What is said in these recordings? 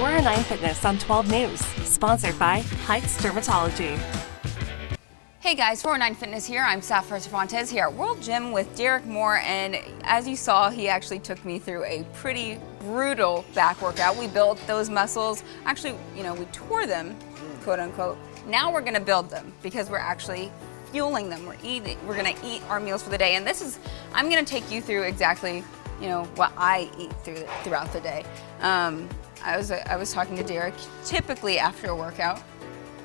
409 Fitness on 12 News, sponsored by Heights Dermatology. Hey guys, 409 Fitness here. I'm Saphire Cervantes here at World Gym with Derek Moore, and as you saw, he actually took me through a pretty brutal back workout. We built those muscles. Actually, we tore them, quote unquote. Now we're gonna build them because we're actually fueling them. We're gonna eat our meals for the day, and I'm gonna take you through exactly, what I eat throughout the day. I was talking to Derek. Typically after a workout,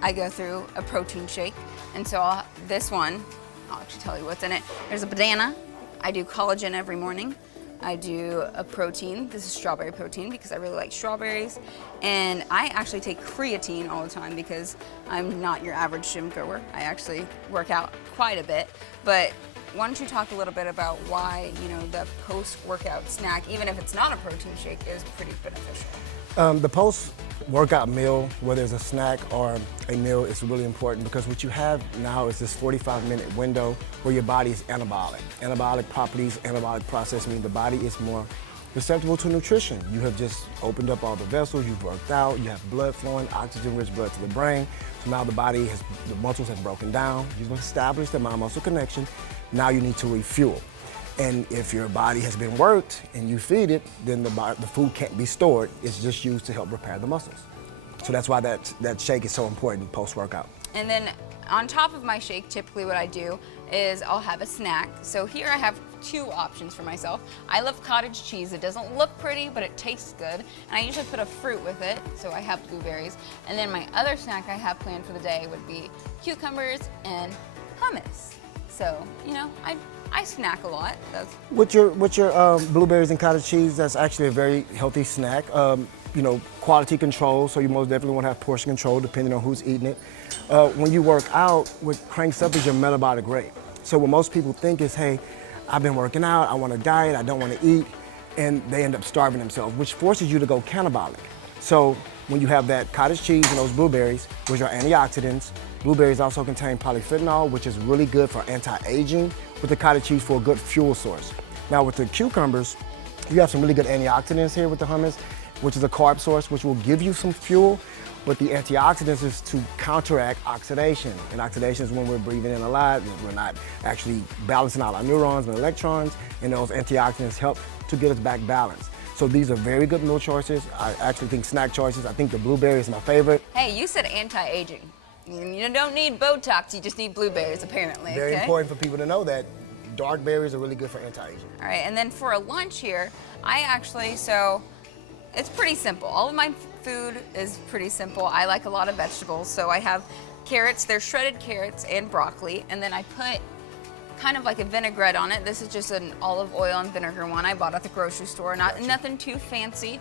I go through a protein shake, and so I'll actually tell you what's in it. There's a banana. I do collagen every morning. I do a protein. This is strawberry protein because I really like strawberries. And I actually take creatine all the time because I'm not your average gym goer. I actually work out quite a bit. But why don't you talk a little bit about why, the post-workout snack, even if it's not a protein shake, is pretty beneficial? The post-workout meal, whether it's a snack or a meal, is really important because what you have now is this 45-minute window where your body is anabolic. Anabolic properties, anabolic process mean the body is more receptive to nutrition. You have just opened up all the vessels, you've worked out, you have blood flowing, oxygen-rich blood to the brain. So now the muscles have broken down, you've established the mind-muscle connection. Now you need to refuel. And if your body has been worked and you feed it, then the food can't be stored. It's just used to help repair the muscles. So that's why that shake is so important post-workout. And then on top of my shake, typically what I do is I'll have a snack. So here I have two options for myself. I love cottage cheese. It doesn't look pretty, but it tastes good. And I usually put a fruit with it, so I have blueberries. And then my other snack I have planned for the day would be cucumbers and hummus. So, I snack a lot. With your blueberries and cottage cheese, that's actually a very healthy snack. Quality control, so you most definitely want to have portion control depending on who's eating it. When you work out, what cranks up is your metabolic rate. So what most people think is, hey, I've been working out, I want to diet, I don't want to eat, and they end up starving themselves, which forces you to go catabolic. So when you have that cottage cheese and those blueberries, which are antioxidants, blueberries also contain polyphenol, which is really good for anti-aging, with the cottage cheese for a good fuel source. Now with the cucumbers, you have some really good antioxidants here with the hummus, which is a carb source, which will give you some fuel, but the antioxidants is to counteract oxidation. And oxidation is when we're breathing in a lot, we're not actually balancing out our neurons and electrons, and those antioxidants help to get us back balanced. So these are very good meal choices. I actually think snack choices. I think the blueberry is my favorite. Hey, you said anti-aging. You don't need Botox, you just need blueberries, apparently. Very important for people to know that dark berries are really good for anti-aging. All right, and then for a lunch here, it's pretty simple. All of my food is pretty simple. I like a lot of vegetables, so I have carrots. They're shredded carrots and broccoli, and then I put kind of like a vinaigrette on it. This is just an olive oil and vinegar one I bought at the grocery store. Nothing too fancy.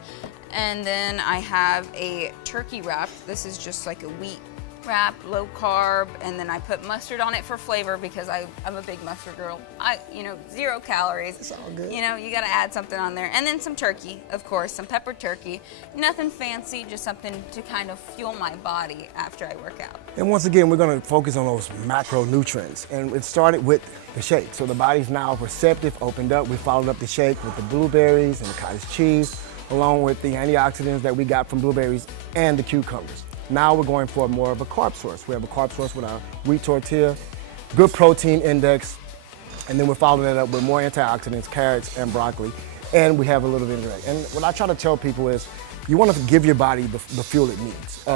And then I have a turkey wrap. This is just like a wheat wrap, low carb, and then I put mustard on it for flavor because I'm a big mustard girl. 0 calories. It's all good. You gotta add something on there. And then some turkey, of course, some peppered turkey. Nothing fancy, just something to kind of fuel my body after I work out. And once again, we're gonna focus on those macronutrients. And it started with the shake. So the body's now receptive, opened up. We followed up the shake with the blueberries and the cottage cheese, along with the antioxidants that we got from blueberries and the cucumbers. Now we're going for more of a carb source. We have a carb source with our wheat tortilla, good protein index, and then we're following that up with more antioxidants, carrots and broccoli, and we have a little vinaigrette. And what I try to tell people is you want to give your body the fuel it needs.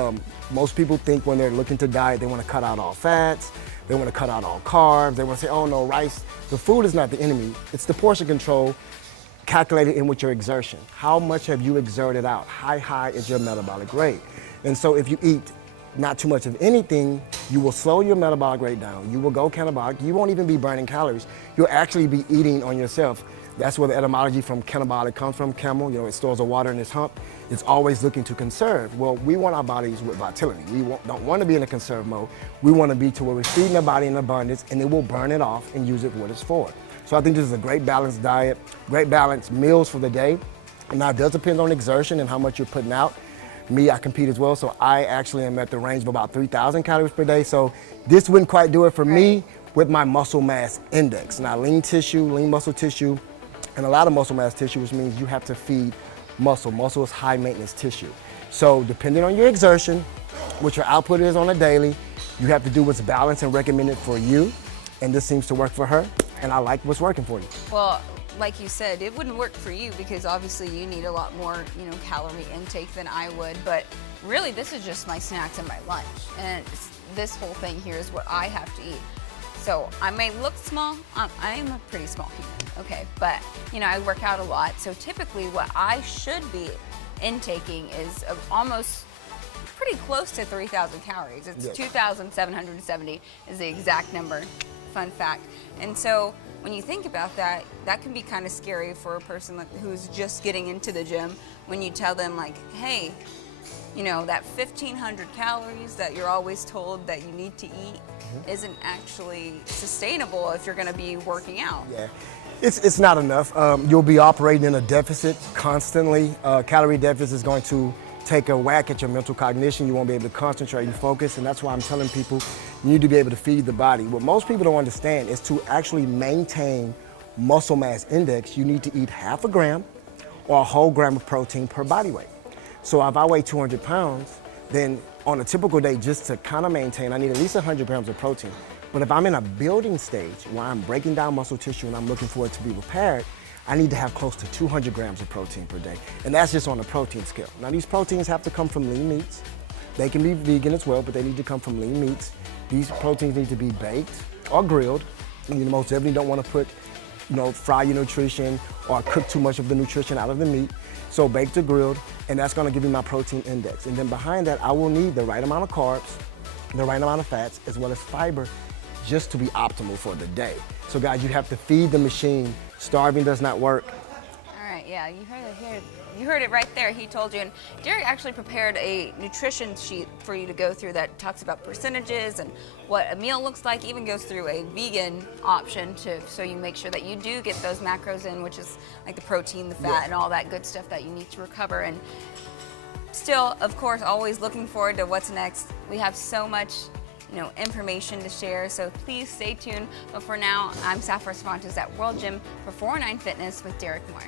Most people think when they're looking to diet, they want to cut out all fats, they want to cut out all carbs, they want to say, oh no, rice. The food is not the enemy, it's the portion control calculated in with your exertion. How much have you exerted out? How high is your metabolic rate? And so if you eat not too much of anything, you will slow your metabolic rate down. You will go catabolic. You won't even be burning calories. You'll actually be eating on yourself. That's where the etymology from catabolic comes from. Camel, it stores the water in its hump. It's always looking to conserve. Well, we want our bodies with vitality. We don't want to be in a conserve mode. We want to be to where we're feeding the body in abundance, and then we'll burn it off and use it for what it's for. So I think this is a great balanced diet, great balanced meals for the day. And now it does depend on exertion and how much you're putting out. Me, I compete as well, so I actually am at the range of about 3,000 calories per day. So this wouldn't quite do it for me with my muscle mass index. Now, lean muscle tissue, and a lot of muscle mass tissue, which means you have to feed muscle. Muscle is high maintenance tissue. So depending on your exertion, what your output is on a daily, you have to do what's balanced and recommended for you. And this seems to work for her. And I like what's working for you. Well, like you said, it wouldn't work for you because obviously you need a lot more, calorie intake than I would. But really, this is just my snacks and my lunch. And this whole thing here is what I have to eat. So I may look small. I am a pretty small human, okay? But, I work out a lot. So typically what I should be intaking is almost pretty close to 3,000 calories. It's 2,770 is the exact number, fun fact. And so when you think about that, that can be kind of scary for a person who's just getting into the gym when you tell them like, hey, that 1,500 calories that you're always told that you need to eat isn't actually sustainable if you're gonna be working out. Yeah, it's not enough. You'll be operating in a deficit constantly. Calorie deficit is going to take a whack at your mental cognition. You won't be able to concentrate and focus, and that's why I'm telling people you need to be able to feed the body. What most people don't understand is to actually maintain muscle mass index, you need to eat 0.5 gram or a whole gram of protein per body weight. So if I weigh 200 pounds, then on a typical day, just to kind of maintain, I need at least 100 grams of protein. But if I'm in a building stage where I'm breaking down muscle tissue and I'm looking for it to be repaired, I need to have close to 200 grams of protein per day. And that's just on the protein scale. Now these proteins have to come from lean meats. They can be vegan as well, but they need to come from lean meats. These proteins need to be baked or grilled. And you most definitely don't want to put, fry your nutrition or cook too much of the nutrition out of the meat. So baked or grilled, and that's gonna give me my protein index. And then behind that, I will need the right amount of carbs, the right amount of fats, as well as fiber, just to be optimal for the day. So guys, you have to feed the machine. Starving does not work. All right, yeah, you heard it here. You heard it right there. He told you. And Derek actually prepared a nutrition sheet for you to go through that talks about percentages and what a meal looks like, even goes through a vegan option so you make sure that you do get those macros in, which is like the protein, the fat, and all that good stuff that you need to recover. And still, of course, always looking forward to what's next. We have so much information to share, so please stay tuned. But for now, I'm Saphire Cervantes at World Gym for 409 Fitness with Derek Moore.